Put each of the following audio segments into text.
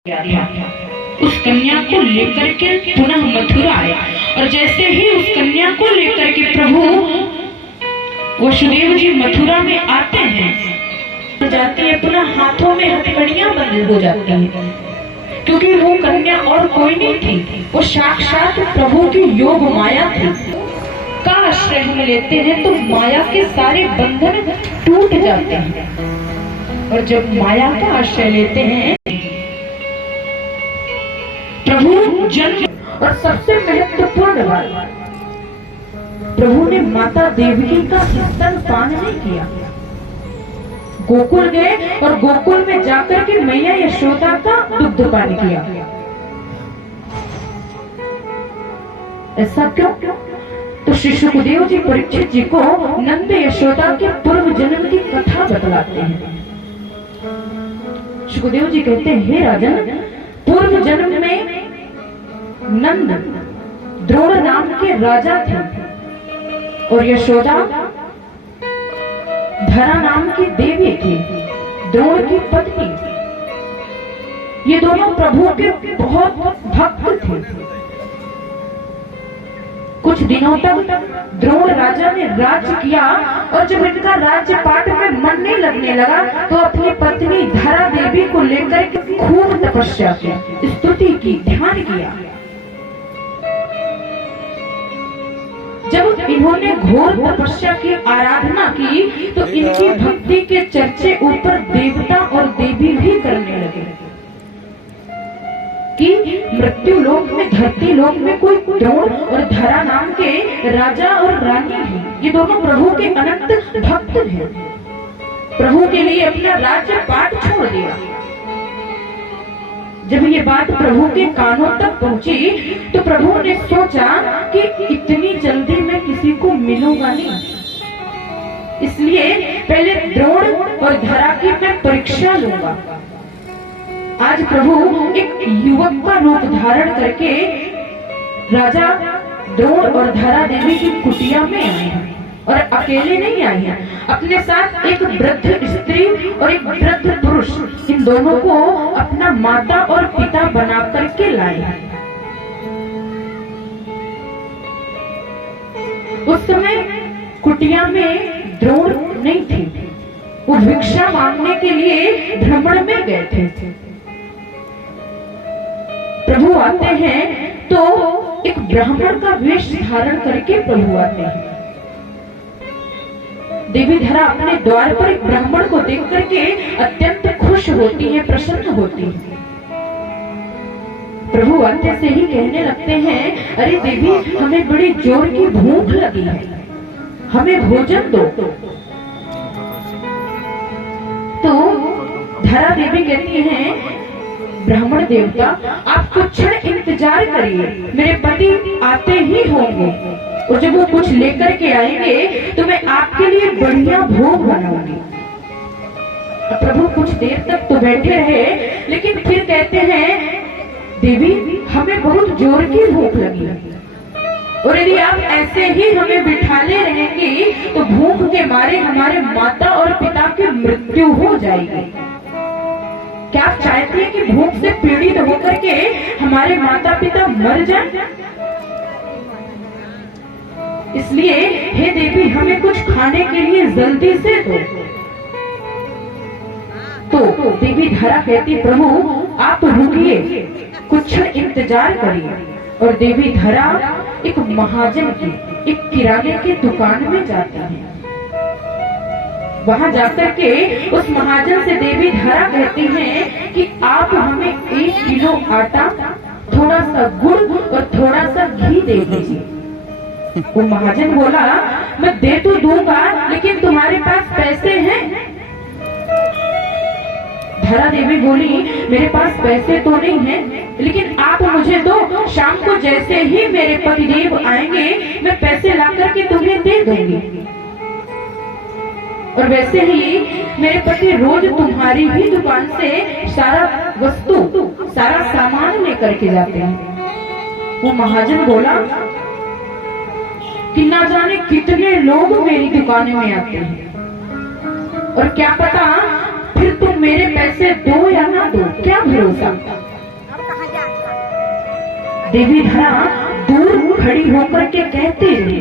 उस कन्या को लेकर के पुनः मथुरा आया और जैसे ही उस कन्या को लेकर के प्रभु वसुदेव जी मथुरा में आते हैं जाती है, पुनः हाथों में हथकड़ियां बंद हो जाती हैं, क्योंकि वो कन्या और कोई नहीं थी, वो साक्षात प्रभु की योग माया थी। का आश्रय हम लेते हैं तो माया के सारे बंधन टूट जाते हैं, और जब माया का आश्रय लेते हैं प्रभु जन्म। और सबसे महत्वपूर्ण बात, प्रभु ने माता देवकी का स्तनपान नहीं किया। गोकुल गए और गोकुल में जाकर के मैया यशोदा का दुग्धपान किया। ऐसा क्यों? तो श्री सुखदेव जी परीक्षित जी को नंद यशोदा के पूर्व जन्म की कथा बतलाते हैं। सुखदेव जी कहते हैं, हे राजन, पूर्व जन्म में नंद द्रोण नाम के राजा थे और यशोदा धरा नाम की देवी थी, द्रोण की पत्नी। ये दोनों प्रभु के बहुत भक्त थे। कुछ दिनों तक द्रोण राजा ने राज्य किया और जब इनका राज्य पाठ में मन नहीं लगने लगा तो अपनी पत्नी धरा देवी को लेकर के खूब तपस्या की, स्तुति की, ध्यान किया। जब इन्होंने घोर तपस्या की, आराधना की, तो इनकी भक्ति के चर्चे ऊपर देवता और देवी भी करने लगे कि मृत्यु लोक में, धरती लोक में कोई द्रोण और धरा नाम के राजा और रानी हैं। ये दोनों प्रभु के अनंत भक्त हैं। प्रभु के लिए अपना राज्य पाठ छोड़ दिया। जब ये बात प्रभु के कानों तक पहुंची तो प्रभु ने सोचा कि इतनी जल्दी मैं किसी को मिलूंगा नहीं, इसलिए पहले द्रोण और धरा की मैं परीक्षा लूंगा। आज प्रभु एक युवक का रूप धारण करके राजा द्रोण और धरा देवी की कुटिया में आए हैं, और अकेले नहीं आए हैं, अपने साथ एक वृद्ध स्त्री और एक वृद्ध पुरुष, इन दोनों को अपना माता और पिता बना करके लाए हैं। उस समय कुटिया में द्रोण नहीं थे, वो भिक्षा मांगने के लिए भ्रमण में गए थे। प्रभु आते हैं तो एक ब्राह्मण का वेश धारण करके प्रभु आते हैं। देवी धरा अपने द्वार पर एक ब्राह्मण को देख करके अत्यंत खुश होती है, प्रसन्न होती है। प्रभु आते से ही कहने लगते हैं, अरे देवी, हमें बड़ी जोर की भूख लगी है, हमें भोजन दो। तो धरा देवी कहती हैं, ब्राह्मण देवता, आप कुछ क्षण इंतजार करिए, मेरे पति आते ही होंगे, और जब वो कुछ लेकर के आएंगे तो मैं आपके लिए बढ़िया भोग बनाऊंगी। प्रभु कुछ देर तक तो बैठे रहे, लेकिन फिर कहते हैं, देवी, हमें बहुत जोर की भूख लगी है, और यदि आप ऐसे ही हमें बिठाले रहेंगी तो भूख के मारे हमारे माता और पिता की मृत्यु हो जाएगी। क्या आप चाहते हैं कि भूख से पीड़ित होकर के हमारे माता पिता मर जाएं? इसलिए हे देवी, हमें कुछ खाने के लिए जल्दी से दो। तो देवी धरा कहती, प्रभु आप रुकिए, कुछ इंतजार करिए। और देवी धरा एक महाजन की, एक किराने की दुकान में जाती है। वहां जाकर के उस महाजन से देवी धरा कहती हैं कि आप हमें 1 किलो आटा, थोड़ा सा गुड़ और थोड़ा सा घी दे दीजिए। वो महाजन बोला, मैं दे तो दूंगा, लेकिन तुम्हारे पास पैसे हैं? धरा देवी बोली, मेरे पास पैसे तो नहीं हैं, लेकिन आप मुझे दो, शाम को जैसे ही मेरे पतिदेव आएंगे मैं पैसे ला करके तुम्हें दे दूंगी। और वैसे ही मेरे पति रोज तुम्हारी ही दुकान से सारा वस्तु, सारा सामान लेकर के जाते हैं। वो महाजन बोला कि ना जाने कितने लोग मेरी दुकान में आते हैं, और क्या पता फिर तुम मेरे पैसे दो या ना दो, क्या भरोसा। देवी धरा दूर खड़ी होकर के कहते रहे।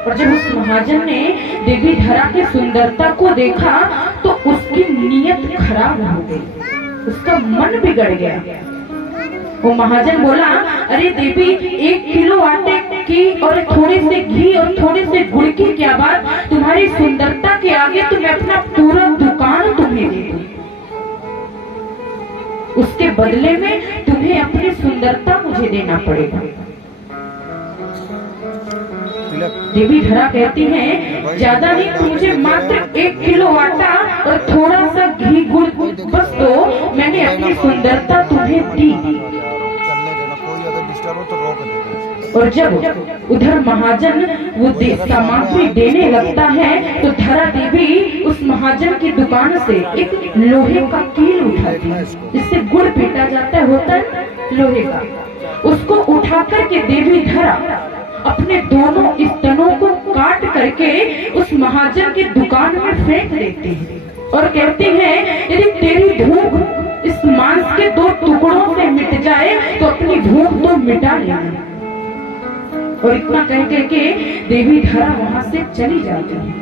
और जब उस महाजन ने देवी धरा की सुंदरता को देखा तो उसकी नीयत खराब हो गई, उसका मन बिगड़ गया। वो महाजन बोला, अरे देवी, 1 किलो आटे की और थोड़े से घी और थोड़े से गुड़ की क्या बात, तुम्हारी सुंदरता के आगे तो मैं अपना पूरा दुकान तुम्हें दे दूं। उसके बदले में तुम्हें अपनी सुंदरता मुझे देना पड़ेगा। देवी धरा कहती है, ज्यादा नहीं, तो मुझे मात्र 1 किलो आटा और थोड़ा सा घी गुड़ बस दो, मैंने अपनी सुंदरता तुम्हें दी। और जब उधर महाजन वो सामग्री देने लगता है तो धरा देवी उस महाजन की दुकान से एक लोहे का कील उठाती है, जिससे गुड़ पीटा जाता होता है लोहे का। उसको उठा करके देवी धरा अपने दोनों स्तनों को काट करके उस महाजन की दुकान में फेंक देती है और कहती है, यदि तेरी भूख इस मांस के 2 टुकड़ों से मिट जाए तो अपनी भूख तो मिटा लेना। और इतना कह के देवी धरा वहां से चली जाती है।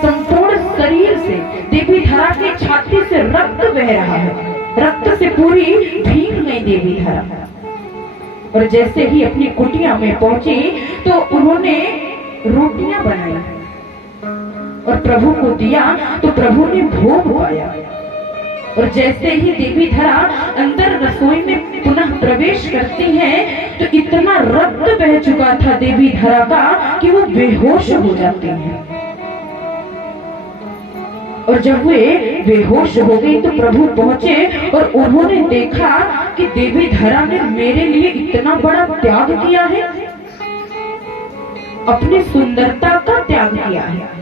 संपूर्ण शरीर से देवी धरा की छाती से रक्त बह रहा है, रक्त से पूरी भीग गई देवी धरा। और जैसे ही अपनी कुटिया में पहुंची तो उन्होंने रोटियां बनाई और प्रभु को दिया तो प्रभु ने भोग पाया। और जैसे ही देवी धरा अंदर रसोई में पुनः प्रवेश करती है तो इतना रक्त बह चुका था देवी धरा का कि वो बेहोश हो जाती है। और जब वे बेहोश हो गई तो प्रभु पहुंचे और उन्होंने देखा कि देवी धरा ने मेरे लिए इतना बड़ा त्याग किया है, अपनी सुंदरता का त्याग किया है।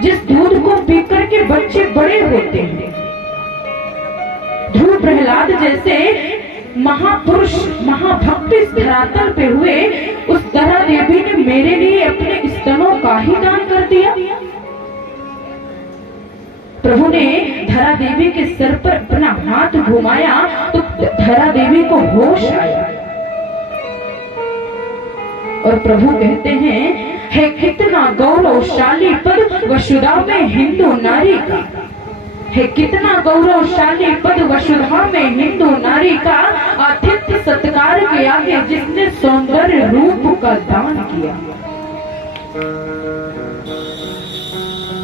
जिस दूध को पीकर के बच्चे बड़े होते हैं, ध्रुव प्रहलाद जैसे महापुरुष महाभक्त इस धरातल पे हुए, उस धरा देवी ने मेरे लिए अपने स्तनों का ही दान कर दिया। प्रभु ने धरा देवी के सर पर अपना हाथ घुमाया तो धरा देवी को होश आया और प्रभु कहते हैं, है कितना गौरवशाली पद वसुधा में हिंदू नारी का, है कितना गौरवशाली पद वसुधा में हिंदू नारी का, आतिथ्य सत्कार के आगे जिसने सौंदर्य रूप का दान किया।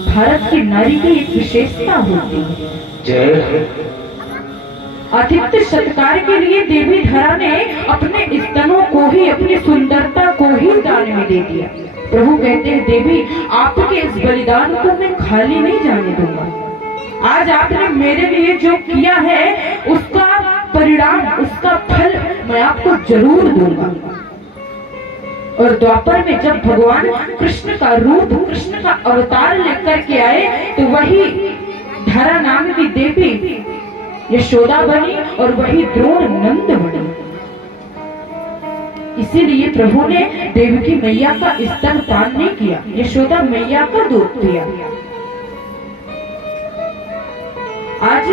भारत की नारी की एक विशेषता होती है, आतिथ्य सत्कार के लिए देवी धरा ने अपने स्तनों को ही, अपनी सुंदरता को ही दान में दे दिया। प्रभु कहते हैं, देवी, आपके इस बलिदान को मैं खाली नहीं जाने दूंगा। आज आपने मेरे लिए जो किया है उसका परिणाम, उसका फल मैं आपको जरूर दूंगा। और द्वापर में जब भगवान कृष्ण का रूप, कृष्ण का अवतार लेकर के आए तो वही धरा नाम की देवी यशोदा बनी और वही द्रोण नंद बनी। इसीलिए प्रभु ने देवकी मैया का स्तन पान नहीं किया, यशोदा मैया का दूध पिया। आज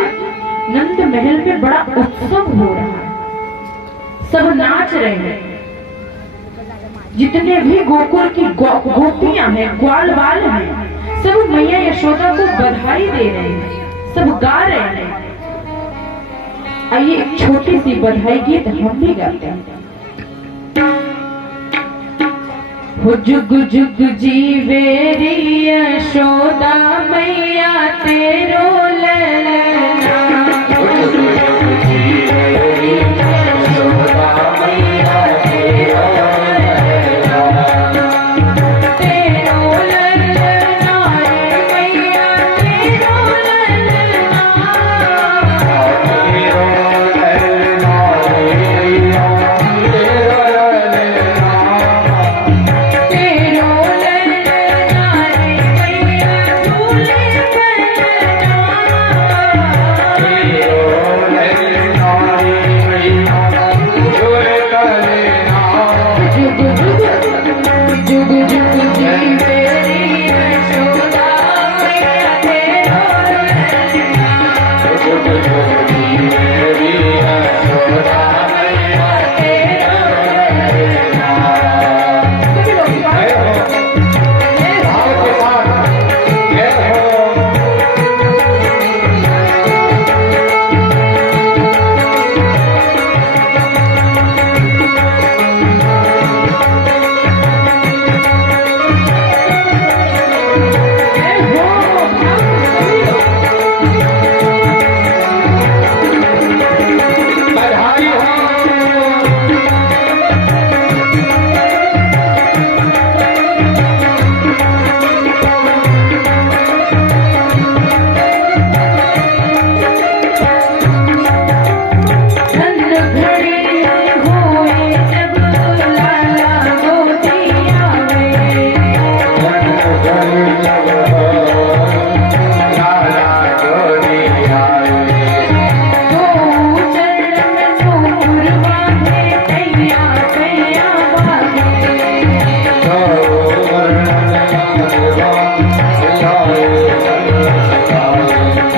नंद महल में बड़ा उत्सव हो रहा है, सब नाच रहे हैं। जितने भी गोकुल की गोपियां हैं, ग्वाल बाल हैं, सब मैया यशोदा को बधाई दे रहे हैं, सब गा रहे हैं। आइए एक छोटी सी बधाई गीत हम भी गाते हैं। हो जुग जुग जीवेरी यशोदा मैया तेरो ललना, हो जुग जुग जीवेरी यशोदा मैया तेरो ललना, तेरो ललना मैया तेरो ललना, तेरो ललना मैया तेरो ललना, तेरो ललना मैया झूले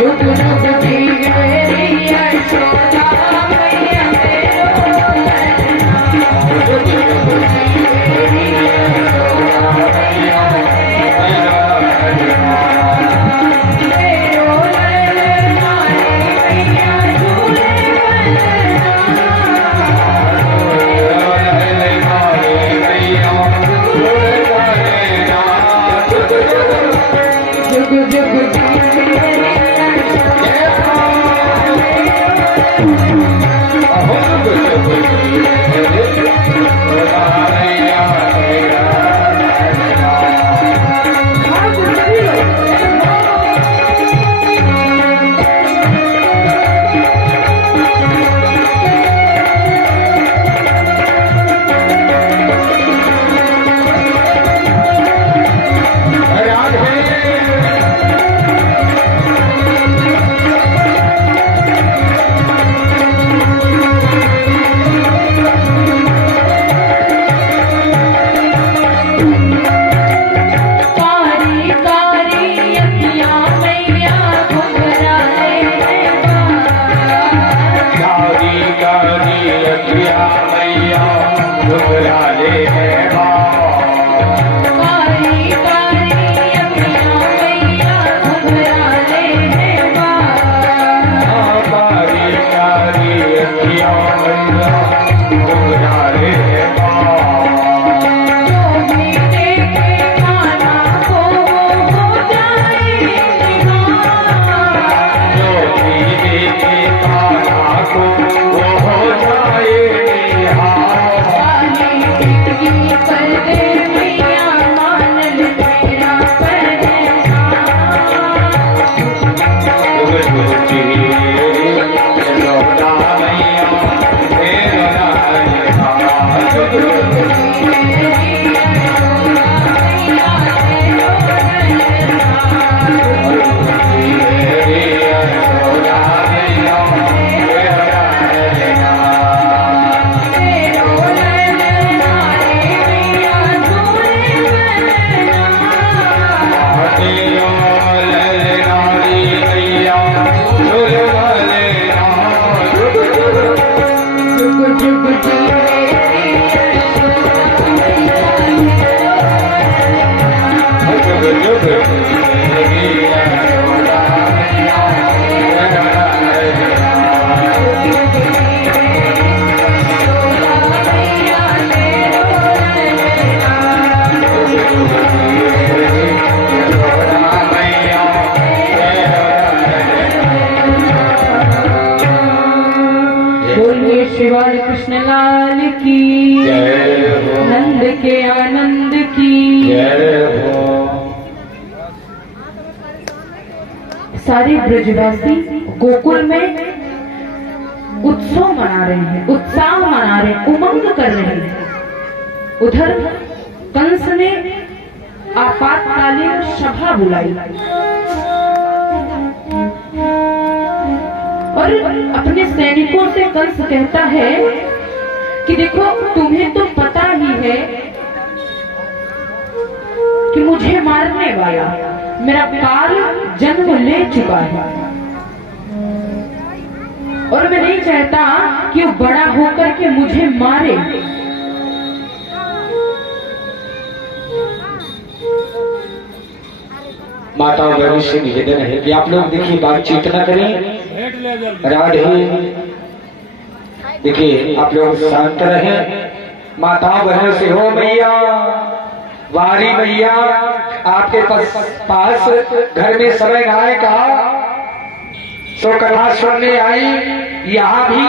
जुग जुग जिए यशोदा मैया तेरो ललना, जुग जुग जिए यशोदा मैया तेरो ललना, तेरो ललना मैया झूले जुग जुग कृष्ण लाल की जय हो, नंद के आनंद की जय हो। सारे ब्रजवासी गोकुल में उत्सव मना रहे हैं, उत्साह मना रहे हैं, उमंग कर रहे हैं। उधर कंस ने आपातकालीन सभा बुलाई और अपने सैनिकों से कंस कहता है कि देखो तुम्हें तो पता ही है कि मुझे मारने वाला मेरा काल जन्म ले चुका है और मैं नहीं चाहता कि वो बड़ा होकर के मुझे मारे। माता बहनों से निवेदन है कि आप लोग देखिए बातचीत न करें, राधे देखिए आप लोग शांत रहें। माता बहनों से हो मैया, वारी मैया आपके पास घर में समय गाय का सो कथा सुनने आई, यहाँ भी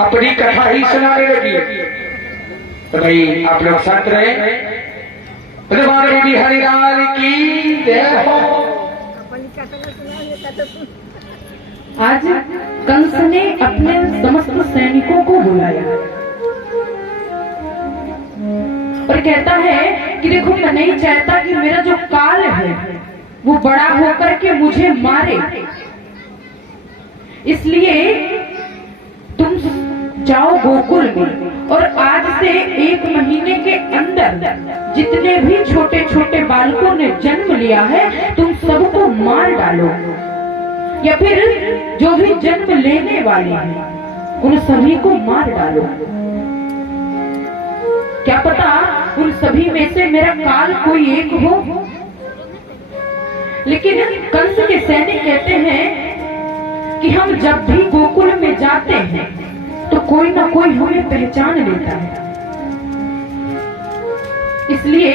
अपनी कथा ही सुनाने लगी। तो भाई आप लोग शांत रहे। हरिलाल की जय हो। आज कंस ने अपने समस्त सैनिकों को बुलाया और कहता है कि देखो मैं नहीं चाहता कि मेरा जो काल है वो बड़ा होकर के मुझे मारे, इसलिए तुम जाओ गोकुल में और आज से 1 महीने के अंदर जितने भी छोटे छोटे बालकों ने जन्म लिया है तुम सबको मार डालो। या फिर जो भी जन्म लेने वाले हैं उन सभी को मार डालो। क्या पता उन सभी में से मेरा काल कोई एक हो। लेकिन कंस के सैनिक कहते हैं कि हम जब भी गोकुल में जाते हैं तो कोई ना कोई हमें पहचान लेता है, इसलिए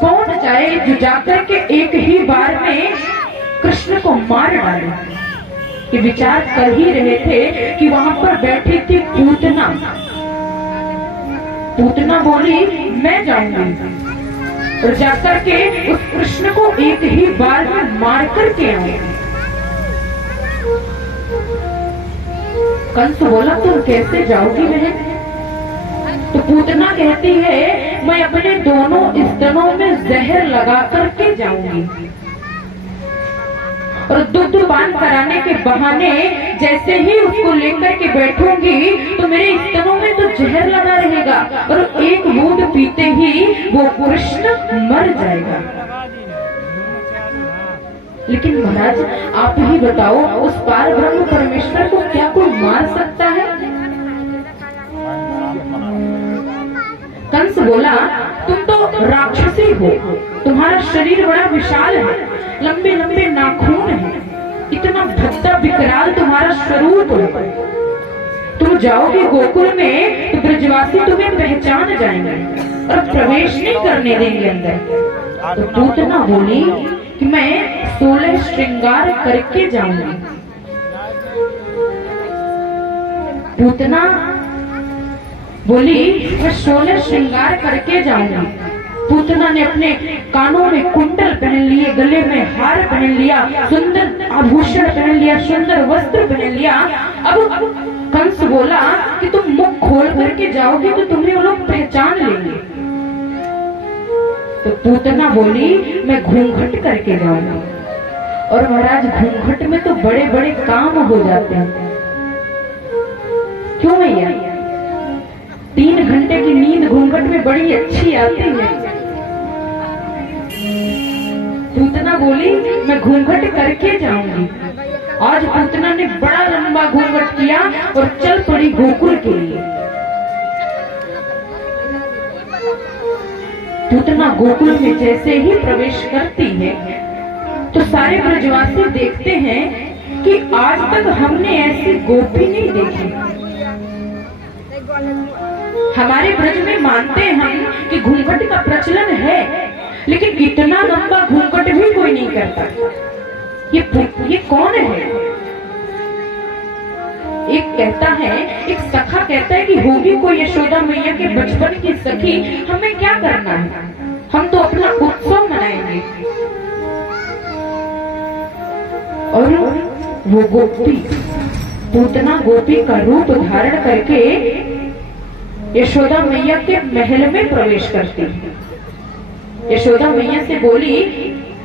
कौन जाए जो जाकर के एक ही बार में कृष्ण को मार डाले। कि विचार कर ही रहे थे कि वहां पर बैठी थी पूतना। पूतना बोली मैं जाऊंगी और जाकर के उस कृष्ण को एक ही बार में मार करके आऊंगी। कंस बोला तुम कैसे जाओगी बहन? तो पूतना कहती है मैं अपने दोनों स्तनों में जहर लगा करके जाऊंगी और दूध पान कराने के बहाने जैसे ही उसको लेकर के बैठूंगी तो मेरे स्तनों में तो जहर लगा रहेगा और एक बूंद पीते ही वो कृष्ण मर जाएगा। लेकिन महाराज आप ही बताओ उस पार ब्रह्म परमेश्वर को क्या कोई मार सकता है? कंस बोला तुम तो राक्षसी हो, तुम्हारा शरीर बड़ा विशाल है, लंबे लंबे नाखून है, इतना भद्दा विकराल तुम्हारा स्वरूप है। तुम जाओगे गोकुल में तो ब्रजवासी तुम्हें पहचान जाएंगे और प्रवेश नहीं करने देंगे अंदर। तो पूतना बोली कि मैं 16 श्रृंगार करके जाऊंगी। पूतना बोली मैं 16 श्रृंगार करके जाऊंगी। पूतना ने अपने कानों में कुंडल पहन लिए, गले में हार पहन लिया, सुंदर आभूषण पहन लिया, सुंदर वस्त्र पहन लिया। अब कंस बोला कि तुम मुख खोल करके जाओगे तो तुम्हें वो लोग पहचान लेंगे। तो पूतना बोली मैं घूंघट करके जाऊंगी। और महाराज घूंघट में तो बड़े बड़े काम हो जाते हैं। क्यों भैया? 3 घंटे की नींद घूंघट में बड़ी अच्छी आती है। पूतना बोली मैं घूंघट करके जाऊंगी। आज पूतना ने बड़ा लंबा घूंघट किया और चल पड़ी गोकुल के लिए। पूतना गोकुल में जैसे ही प्रवेश करती है तो सारे ब्रजवासी देखते हैं कि आज तक हमने ऐसी गोपी नहीं देखी। हमारे ब्रज में मानते हैं हम कि घूंघट का प्रचलन है, लेकिन इतना लंबा घूंघट भी कोई नहीं करता। ये कौन है? एक कहता है, एक सखा कहता है कि होगी कोई यशोदा मैया के बचपन की सखी, हमें क्या करना है, हम तो अपना उत्सव मनाएंगे। और वो गोपी पूतना गोपी का रूप धारण करके यशोदा मैया के महल में प्रवेश करती है। यशोदा मैया से बोली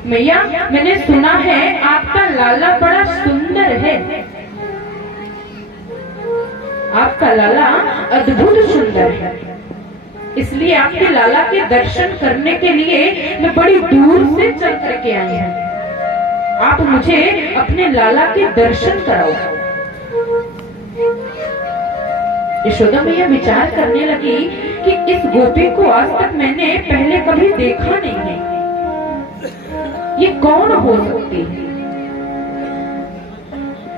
मैया मैंने सुना है आपका लाला बड़ा सुंदर है, आपका लाला अद्भुत सुंदर है, इसलिए आपके लाला के दर्शन करने के लिए मैं बड़ी दूर से चल करके आई हूँ। आप मुझे अपने लाला के दर्शन कराओ। यशोदा मैया विचार करने लगी कि इस गोपी को आज तक मैंने पहले कभी देखा नहीं है, ये कौन हो सकती है?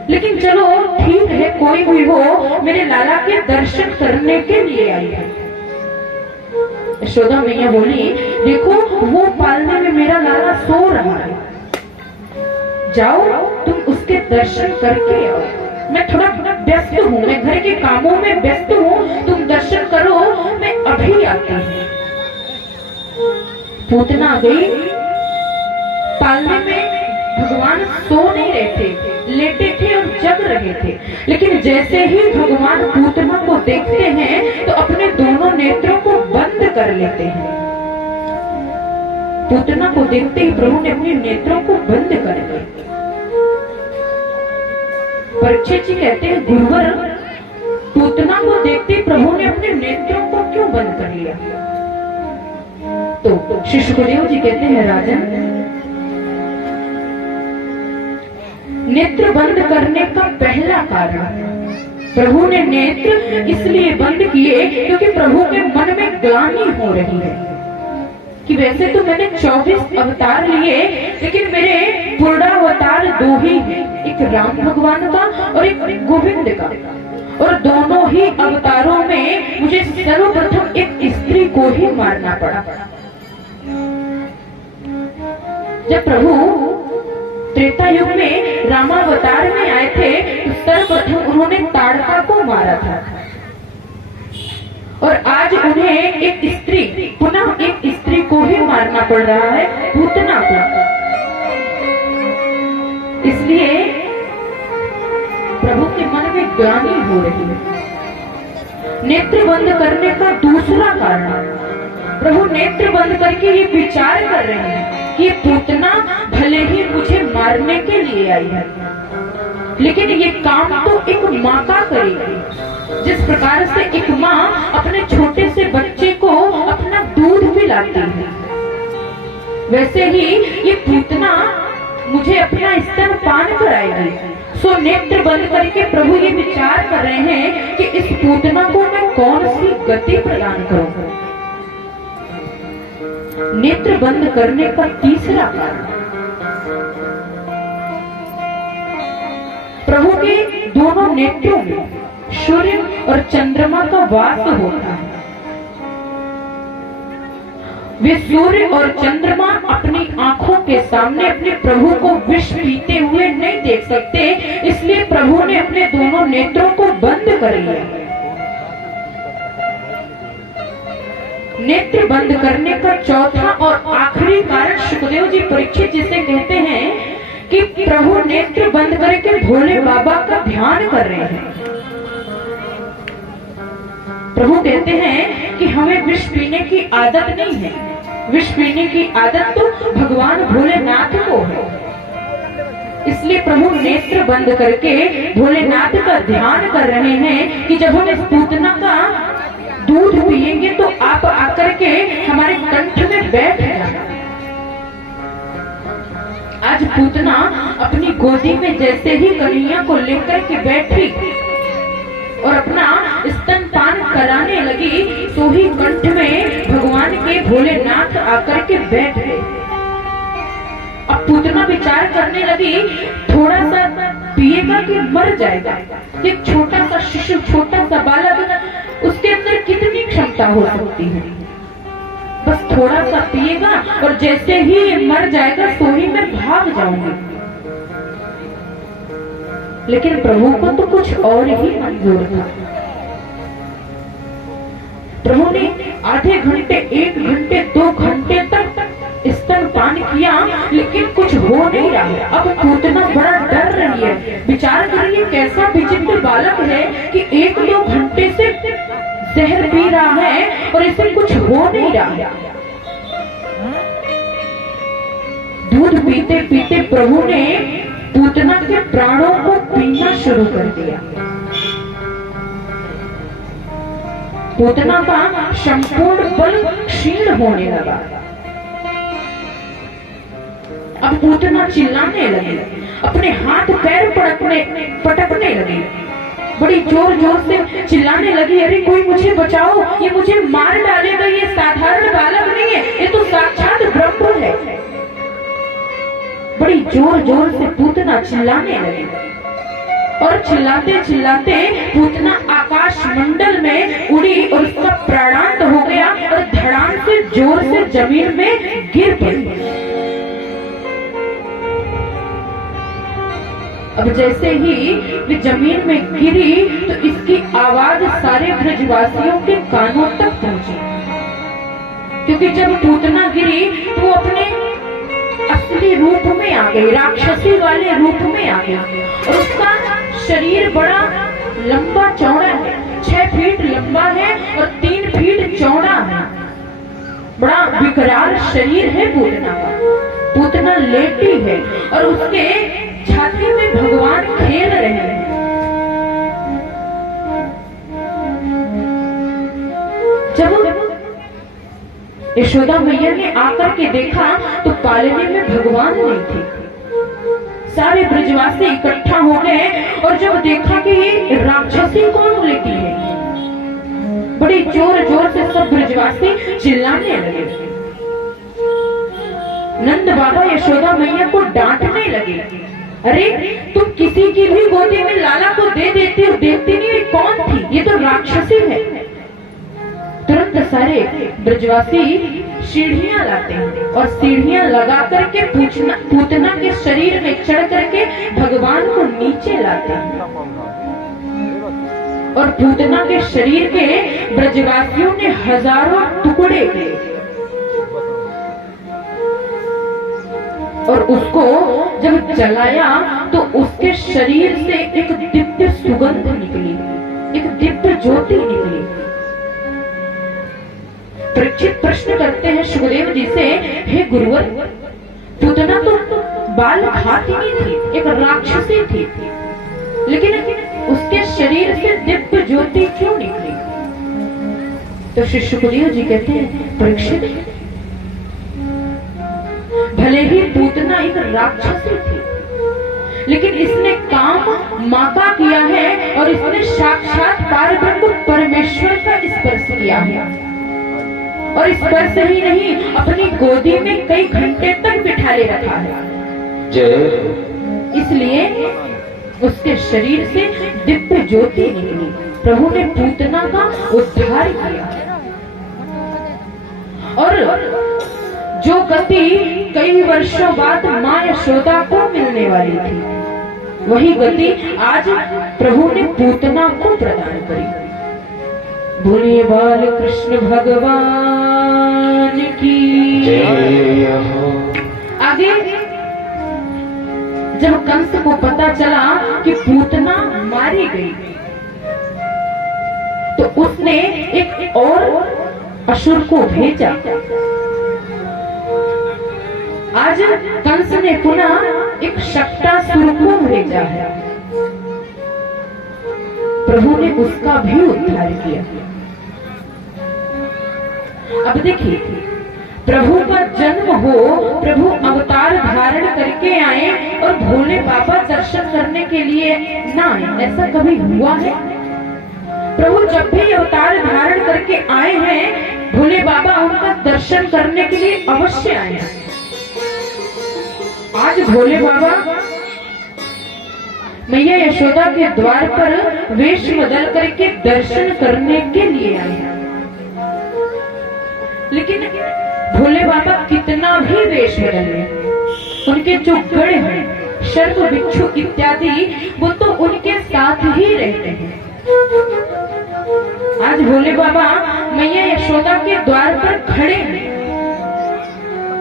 लेकिन चलो ठीक है, कोई भी हो, मेरे लाला के दर्शन करने के लिए आई है। यशोदा मैया बोली देखो वो पालने में मेरा लाला सो रहा है, जाओ तुम उसके दर्शन करके आओ। मैं थोड़ा व्यस्त हूँ, मैं घर के कामों में व्यस्त हूँ, तुम दर्शन करो, मैं अभी आती हूँ। पूतना गई। पालने में भगवान सो नहीं रहे थे, लेटे थे और जग रहे थे। लेकिन जैसे ही भगवान पूतना को देखते हैं तो अपने दोनों नेत्रों को बंद कर लेते हैं। पूतना को देखते ही प्रभु ने अपने नेत्रों को बंद कर दिया। परीक्षित जी कहते हैं गुरुवर पूतना को देखते प्रभु ने अपने नेत्रों को क्यों बंद कर लिया? तो श्री सुखदेव जी कहते हैं राजन नेत्र बंद करने का पहला कारण, प्रभु ने नेत्र इसलिए बंद किए क्योंकि प्रभु के मन में ग्लानि हो रही है कि वैसे तो मैंने 24 अवतार लिए, लेकिन मेरे पूर्णावतार 2 ही हैं, एक राम भगवान का और एक गोविंद का, और दोनों ही अवतारों में मुझे सर्वप्रथम एक स्त्री को ही मारना पड़ा। जब प्रभु त्रेता युग में रामावतार में आए थे तो सर्वप्रथम उन्होंने ताड़का को मारा था, और आज उन्हें एक स्त्री, पुनः एक स्त्री को ही मारना पड़ रहा है, पूतना को। इसलिए प्रभु के मन में ग्लानि हो रही है। नेत्र बंद करने का दूसरा कारण, प्रभु नेत्र बंद करके ये विचार कर रहे हैं कि ये पूतना भले ही मुझे मारने के लिए आई है, लेकिन ये काम तो एक माँ का करेगी। जिस प्रकार से एक माँ अपने छोटे से बच्चे को अपना दूध पिलाती है, वैसे ही ये पूतना मुझे अपना स्तन पान कराएगी। सो नेत्र बंद करके प्रभु ये विचार कर रहे हैं कि इस पूतना को मैं कौन सी गति प्रदान करूं। नेत्र बंद करने का तीसरा कारण, प्रभु के दोनों नेत्रों में सूर्य और चंद्रमा का वास होता है। वे सूर्य और चंद्रमा अपनी आंखों के सामने अपने प्रभु को विष पीते हुए नहीं देख सकते, इसलिए प्रभु ने अपने दोनों नेत्रों को बंद कर लिया। नेत्र बंद करने का चौथा और आखिरी कारण सुखदेव जी परीक्षित जिसे कहते हैं कि प्रभु नेत्र बंद करके भोले बाबा का ध्यान कर रहे हैं। प्रभु कहते हैं कि हमें विष पीने की आदत नहीं है, विष पीने की आदत तो भगवान भोलेनाथ को है। इसलिए प्रभु नेत्र बंद करके भोलेनाथ का ध्यान कर रहे हैं कि जब हम इस पूतना का दूध पिएंगे तो आप आकर के हमारे कंठ में बैठ जाना। आज पूतना अपनी गोदी में जैसे ही कन्हैया को लेकर के बैठी और अपना स्तनपान कराने लगी, तो ही कंठ में भगवान के भोलेनाथ आकर के बैठ गए। अब पूतना विचार करने लगी, थोड़ा सा पिएगा कि मर जाएगा। एक छोटा सा शिशु, छोटा सा बालक, उसके अंदर कितनी क्षमता हो सकती है। बस थोड़ा सा पिएगा और जैसे ही ये मर जाएगा तो ही मैं भाग जाऊंगी। लेकिन प्रभु को तो कुछ और ही मंजूर था। प्रभु ने आधे घंटे, 1 घंटे, 2 घंटे तक स्तनपान किया, लेकिन कुछ हो नहीं रहा। अब पूतना बड़ा डर रही है। विचार करिए कैसा विचित्र बालक है कि 1-2 घंटे से जहर पी रहा है और इसे कुछ हो नहीं रहा। दूध पीते पीते प्रभु ने पूतना के प्राणों को पीना शुरू कर दिया। पूतना का संपूर्ण बल क्षीण होने लगा। अब पूतना चिल्लाने लगी, अपने हाथ पैर पटकने लगी, बड़ी जोर जोर से चिल्लाने लगी, अरे कोई मुझे बचाओ, ये मुझे मार डालेगा, ये साधारण बालक नहीं है, ये तो साक्षात ब्रह्म है। बड़ी जोर जोर से पूतना चिल्लाने लगी और चिल्लाते चिल्लाते पूतना आकाश मंडल में उड़ी और उसका प्राणांत हो गया और धड़ाम से जोर से जमीन में गिर पड़ी। अब जैसे ही वे जमीन में गिरी तो इसकी आवाज सारे ब्रजवासियों के कानों तक पहुंची, क्योंकि जब पूतना गिरी तो वो अपने असली रूप में आ गई, राक्षसी वाले रूप में आ गई, और उसका शरीर बड़ा लंबा चौड़ा है, 6 फीट लंबा है और 3 फीट चौड़ा है। बड़ा विकराल शरीर है पूतना का। पूतना लेटी है और उसके छाती में भगवान खेल रहे हैं। जब यशोदा मैया ने आकर के देखा तो पालने में भगवान नहीं थे। सारे ब्रजवासी इकट्ठा हो गए और जब देखा कि ये राक्षसी कौन लेती है, बड़ी जोर जोर से सब ब्रजवासी चिल्लाने लगे। नंद बाबा यशोदा मैया को डांटने लगे, अरे तुम किसी की भी गोदी में लाला को दे देती हो, देखती नहीं, ये कौन थी, ये तो राक्षसी है। तुरंत सारे ब्रजवासी सीढ़ियां लाते हैं और सीढ़ियां लगा करके पूतना के शरीर में चढ़ करके भगवान को नीचे लाते हैं। और पूतना के शरीर के ब्रजवासियों ने हजारों टुकड़े किए और उसको जब जलाया तो उसके शरीर से एक दिव्य सुगंध निकली, एक दिव्य ज्योति निकली। परीक्षित प्रश्न करते हैं सुखदेव जी से, हे गुरुवर, पूतना तो बाल खाती नहीं थी, एक राक्षसी थी, लेकिन उसके शरीर से दिव्य ज्योति क्यों निकली? तो श्री सुखदेव जी कहते हैं, परीक्षित, भले ही पूतना एक राक्षसी थी, लेकिन इसने काम मां का किया है और इसने साक्षात पारब्रह्म परमेश्वर का स्पर्श किया है। और स्पर्श ही नहीं, अपनी गोदी में कई घंटे तक बिठाए रखा है, इसलिए उसके शरीर से दिव्य ज्योति निकली। प्रभु ने पूतना का उद्धार किया और जो गति कई वर्षों बाद मां यशोदा को मिलने वाली थी, वही गति आज प्रभु ने पूतना को प्रदान करी। बोलिए बाल कृष्ण भगवान की जय। आगे जब कंस को पता चला कि पूतना मारी गई, तो उसने एक और असुर को भेजा। आज कंस ने पुनः एक शक्टासुर को भेजा है, प्रभु ने उसका भी उद्धार किया। अब देखिए, प्रभु का जन्म हो, प्रभु अवतार धारण करके आए और भोले बाबा दर्शन करने के लिए ना आए, ऐसा कभी हुआ है? प्रभु जब भी अवतार धारण करके आए हैं, भोले बाबा उनका दर्शन करने के लिए अवश्य आए हैं। आज भोले बाबा मैया यशोदा के द्वार पर वेश बदल करके दर्शन करने के लिए आए हैं, लेकिन भोले बाबा कितना भी वेश बदले, उनके जो गण हैं, सर्प बिच्छू इत्यादि, वो तो उनके साथ ही रहते हैं। आज भोले बाबा मैया यशोदा के द्वार पर खड़े हैं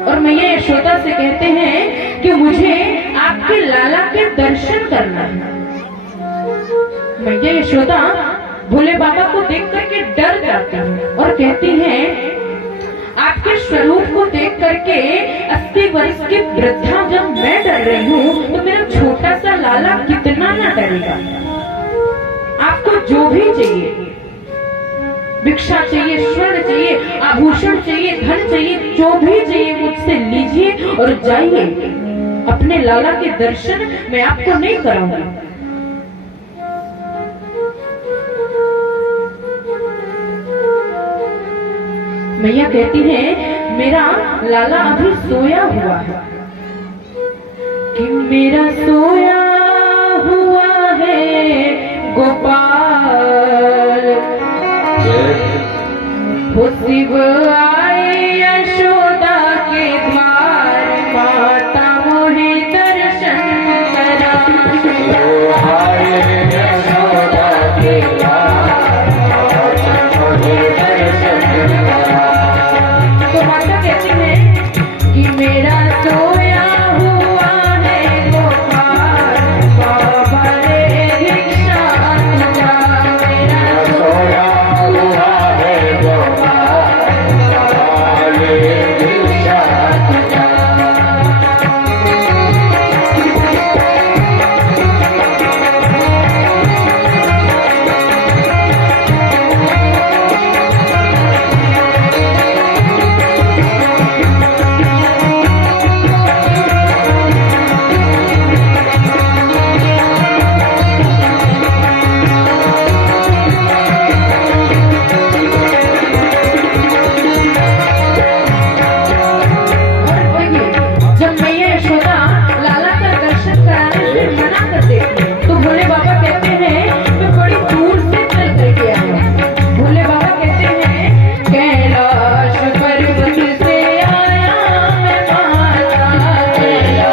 और मैया यशोदा से कहते हैं कि मुझे आपके लाला के दर्शन करना है। मैया यशोदा भोले बाबा को देख करके डर जाती है और कहती हैं, आपके स्वरूप को देख करके 80 वर्ष की वृद्धा जब मैं डर रही हूँ, तो मेरा छोटा सा लाला कितना ना डरेगा। आपको जो भी चाहिए, भिक्षा चाहिए, स्वर्ण चाहिए, आभूषण चाहिए, धन चाहिए, जो भी चाहिए मुझसे लीजिए और जाइए। अपने लाला के दर्शन मैं आपको नहीं कराऊंगी। मैया कहती है, मेरा लाला अभी सोया हुआ है, कि मेरा सोया हुआ है गोपाल, वो शिव